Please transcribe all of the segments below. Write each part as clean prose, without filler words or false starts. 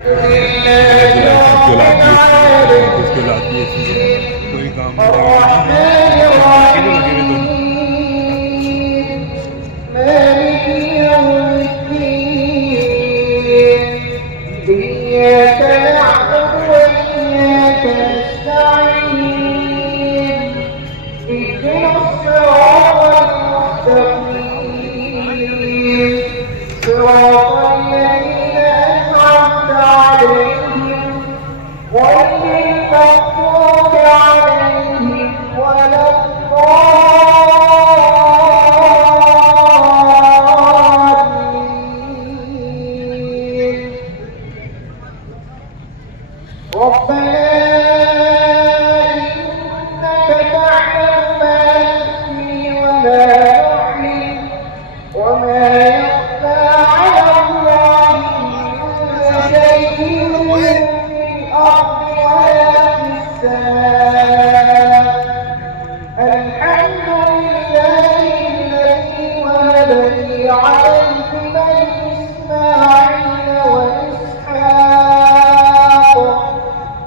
मेरे की औलाद भी ऐसी है, कोई काम नहीं है, क्यों लगे हुए तुम? إياك نعبد وإياك نستعين اهدنا الصراط المستقيم صراط الذين أنعمت عليهم غير المغضوب عليهم ولا الضالين ربنا إنك تعلم ما نخفي وما نعلن وما يخفى على الله من شيء في الأرض ولا في السماء الحمد لله الذي وهب لي على الكبر إسماعيل وإسحاق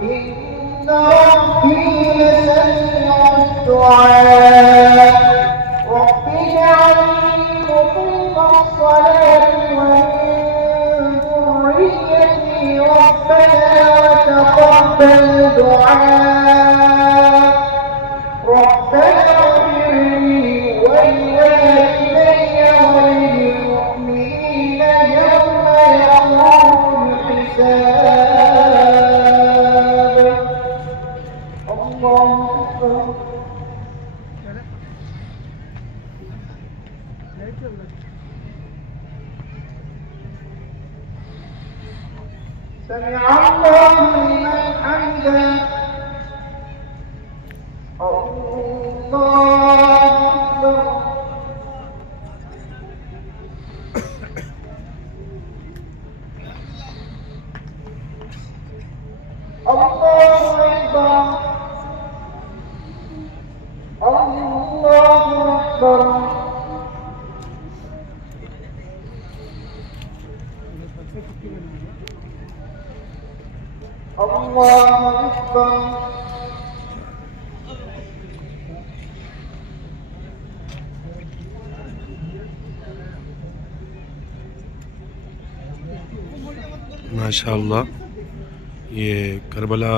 إن ربي لسميع الدعاء رب اجعلني مقيم الصلاة ومن ذريتي ربنا وتقبل دعاء ربنا اغفر لي ولوالدي وللمؤمنين يوم يقوم الحساب الله أكبر سمع الله لمن حمده الله أكبر الله أكبر الله أكبر الله أكبر माशाअल्लाह। ये करबला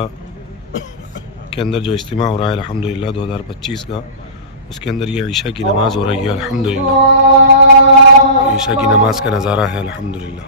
के अंदर जो इज्तिमा हो रहा है अल्हम्दुलिल्लाह 2025 का, उसके अंदर ये ईशा की नमाज़ हो रही है अल्हम्दुलिल्लाह। ईशा की नमाज का नज़ारा है अल्हम्दुलिल्लाह।